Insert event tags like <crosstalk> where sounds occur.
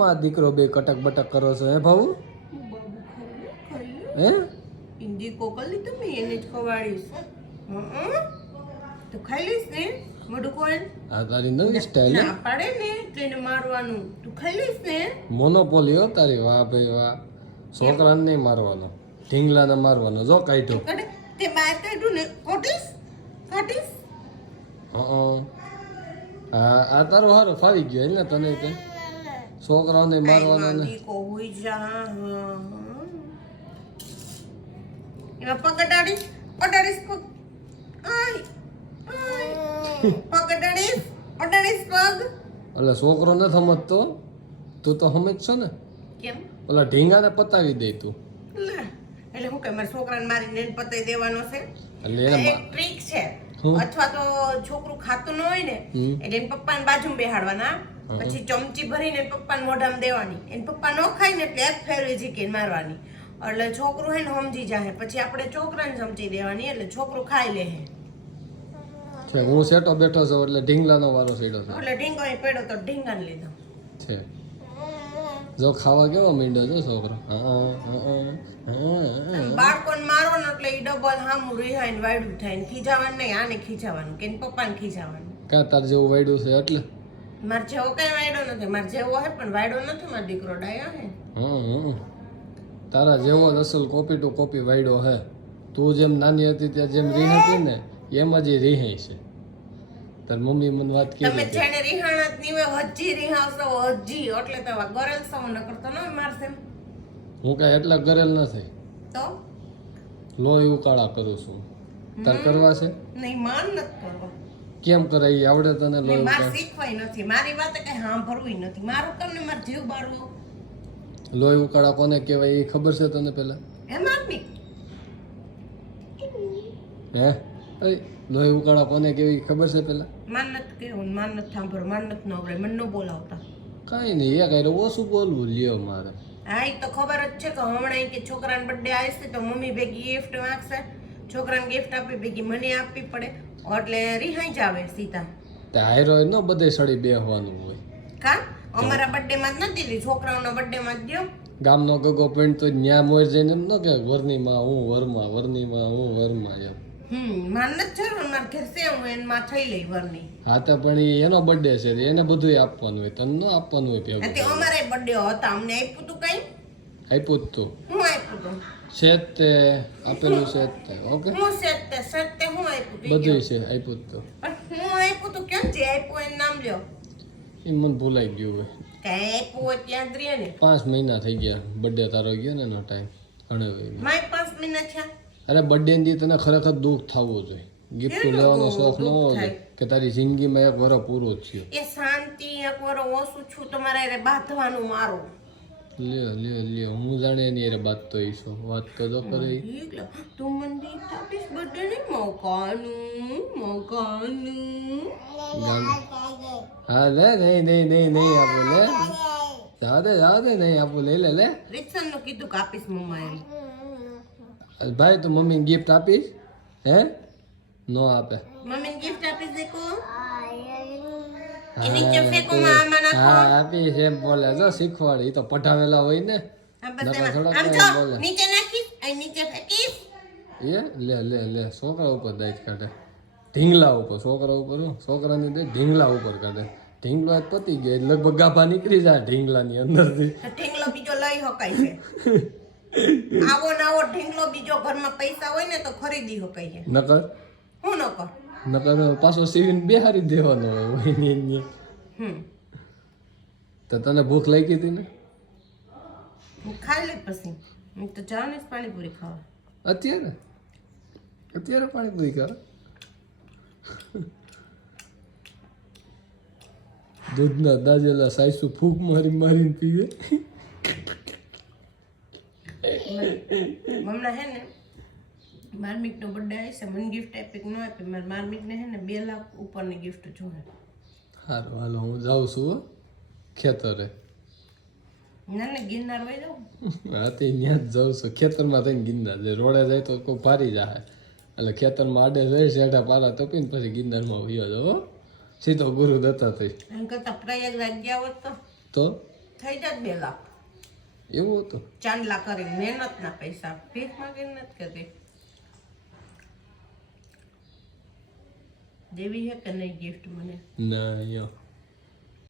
માં દીકરો બે કટક બટક કરો છો હે ભાઉ. હે? હિન્દી કોકલી તો મેં એને જ ખવાડીશ? તો ખાઈ લઈશ ને મોઢું કોઈ આ તારી નવી સ્ટાઇલ ના પાડે ને તેને મારવાનું. તું ખાઈ લઈશ ને? મોનોપોલી હો તારી વાહ ભાઈ વાહ. છોકરાને નહીં મારવાનો ઢીંગલાને મારવાનો જો કડે તે બહાર કાઢું ને કોટીશ કોટીશ હં. આ તારો હારો ફાવી ગયો એટલે તને તે. છોકરાઓને મારવાનો ને. માંદી કો હુઈ જા. એમાં પગ અડાડીશ અડાડીશ પગ. આય આય. <laughs> પગ એટલે છોકરો ન સમજતો. તું તો સમજ છો ને. કેમ? ઓલા ઢીંગાને પતાવી દે તું. એટલે હું કે મારા છોકરાને મારી નેન પતાવી દેવાનો છે. એટલે એક ટ્રીક છે? અથવા તો છોકરું ખાતું ન હોય ને. એટલે એને પપ્પાને બાજુમાં બેહાડવાના. પછી ચમચી ભરીને એને પપ્પાને મોઢામાં દેવાની. એને પપ્પા ન ખાય ને એટલે એક ફેરવી ઝીકીને મારવાની. એટલે છોકરું હે ને સમજી જાય પછી આપણે છોકરાને ચમચી દેવાની એટલે છોકરું ખાઈ લે હે. છે હું સેટો બેઠો છું એટલે ઢીંગલાનો વારો સીડો છે. એટલે ઢીંગો અહીં પડ્યો તો ઢીંગાને લીધો. છે. જો ખાવા કેવો મીંડો છે છોકરો? હા, હા, હા, હા. બાળકોને મારો ને એટલે એ ડબલ હામું રિહાઈને વાયડું થાય ને ખીજાવાનું નહીં આને ખીજાવાનું કે એને પપ્પાને ખીજાવાનું. કાં તાર જેવું વાયડું છે એટલે? મારે જેવો કઈ વાયડો નથી મારે જેવો હે પણ વાયડો નથી માર દીકરો ડાયો હે. હમ. તારા જેવો જ અસલ કોપી ટુ કોપી વાયડો હે. તું જેમ નાની હતી ત્યાં જેમ રીહ હતી ને એમ જ રીહે છે. તાર મમ્મી મને વાત તમે કરી હતી. જેને રિહાણા જ નીવે હજી રિહાવશો હજી એટલે તો ગરેલ સૌ ન કરતો ન મારશે હું કાંઈ એટલા ગરેલ નથી. તો? લોહી ઉકાળા કરું છું. તાર કરવા છે? નહીં માન નથી કરવો. કેમ કરાય? આવડે તને લોહી મારે શીખવાય નથી. મારી વાત કઈ સાંભળવું નથી. મારું તમને માર જીવ બારવો લોહી ઉકાળા કોને કહેવાય? એ ખબર છે તને પહેલા હે મારમી હે? અરે લોહી ઉકાળા કોને કેવી ખબર છે પહેલા માન નથી કેવું માન નથી સાંભળવું માન નથી નવરે મને ન બોલાવતા. કાંઈ નહીં એ કાંઈ ઓછું બોલવું લ્યો મારે. હા તો ખબર જ છે કે હમણાં કે છોકરાને બર્થડે આવી છે તો મમ્મી ભેગી ગિફ્ટ માંગશે છોકરાને ગિફ્ટ આપી ભેગી મને આપવી પડે. એટલે રિહાઈ જાવે સીધા. તે નો ન બધે સડી બેહવાનું હોય. કા? અમારા બર્થડે માં જ નથી દીધી છોકરાઓના બર્થડે માં જ ગયો. ગામનો ગગો પેન્ટ તો ન્યા મોર જઈને એમ ન કે વરની માં હું વરમાં વરની માં હું વરમાં એમ. હમ માન નથી જરૂર. મારે ઘેર છે હું એનમાં થઈ લઈ વરની. હા તો પણ એનો બર્થડે છે એને બધું આપવાનું હોય. તને ન આપવાનું હોય તે અમારે બર્થડે હતા અમને આપ્યું તું કઈ? આપ્યું જ તું. હું આપ્યું તું છે જ તે આપેલું છે જ તે ઓકે હું સેટ તે સેટ તે. હું આપ્યું બધું છે આપ્યું તો હું આપ્યું તું કેમ જે આપ્યું એનું નામ લ્યો એ મને ભૂલાઈ ગયું હોય કે આપ્યું હોય ત્યાં જ ને? પાંચ મહિના થઈ ગયા બર્થડે તારો ગયો ને એનો ટાઈમ ઘણો માય પાંચ મહિના થયા. અરે બર્થડે ની તને ખરેખર દુઃખ થવું જોઈએ. ગિફ્ટ લેવાનો શોખ ન હોય કે તારી જિંદગીમાં એક વર પૂરો થયો. એ શાંતિ એક વાર ઓછું છું તમારે બાંધવાનું મારું. લ્યો લ્યો લ્યો. હું જાણે એની અરે બાત તો ઈશો વાત તો તો કરે. તું મને તાપીસ આપીશ ને મોકાનું મોકાનું. હા લે નહીં નહીં નહીં નહીં આપો લે. જાદે દે જા દે નહીં આપો લે લે લે. રીતસરનું કીધું કે આપીશ મમ્મા એમ. ભાઈ તો મમ્મીને ગિફ્ટ આપીશ? હે? નો આપે. દેખો એ નીચે ફેંકો માં આમાં નાખો? હા આપીશ એમ બોલે જો શીખવાડે તો પઢાવેલા હોય ને. નકર આમ જો. નીચે ફેંકીશ. એ લે લે લે છોકરા ઉપર દાઈત કાઢે. ઢીંગલા ઉપર છોકરા ઉપર છોકરાની દે ઢીંગલા ઉપર કાઢે. ઢીંગલા પતી ગયા લગભગ ગાભા નીકળી જાય ઢીંગલાની અંદરથી. ઢીંગલો બીજો લઈ શકાય છે. <laughs> આવો નવો ઢીંગલો બીજો ઘરમાં પૈસા હોય ને તો ખરીદી શકાય છે. નકર? હું ન કર? નકર પાછો સીવીને બેહારી દેવાનો હોય તો તને ભૂખ લાગી હતી ને હું ખાઈ લઈ પછી હું તો જવાની જ પાણીપુરી ખાવા અત્યારે અત્યારે પાણીપુરી કર દૂધના દાજેલા સાઈસુ ફૂંક મારી મારીને પીવે હમણાં હે ને માર્મિકનો બર્થડે આવી છે મને ગિફ્ટ આપી ન આપી મારે માર્મિકને હે ને બે લાખ ઉપરની ગિફ્ટ જોવે. સારું હાલો હું જાઉં છું હો, ખેતરે. ના ને ગિરનાર વહી જાઉં. હા તે ત્યાં જ જાઉં છું. ખેતરમાં થઈને ગિરનાર જાય. રોડે જાય તો કોઈ ભારી જાય એટલે ખેતરમાં આડે જાય શેઠા પાલા તપીને પછી ગિરનારમાં વયો જાવ સીધો ગુરુ દત્તા થઈ. એમ કરતા પ્રયાગરાજ ગયા હોત તો? તો? થઈ જાત બે લાખ. એવું હતું? ચાંદલા કરી મહેનતના પૈસા ભીખ માંગીને નથી કરતી દેવી હે કે નહીં ગિફ્ટ મને? ના અહીંયા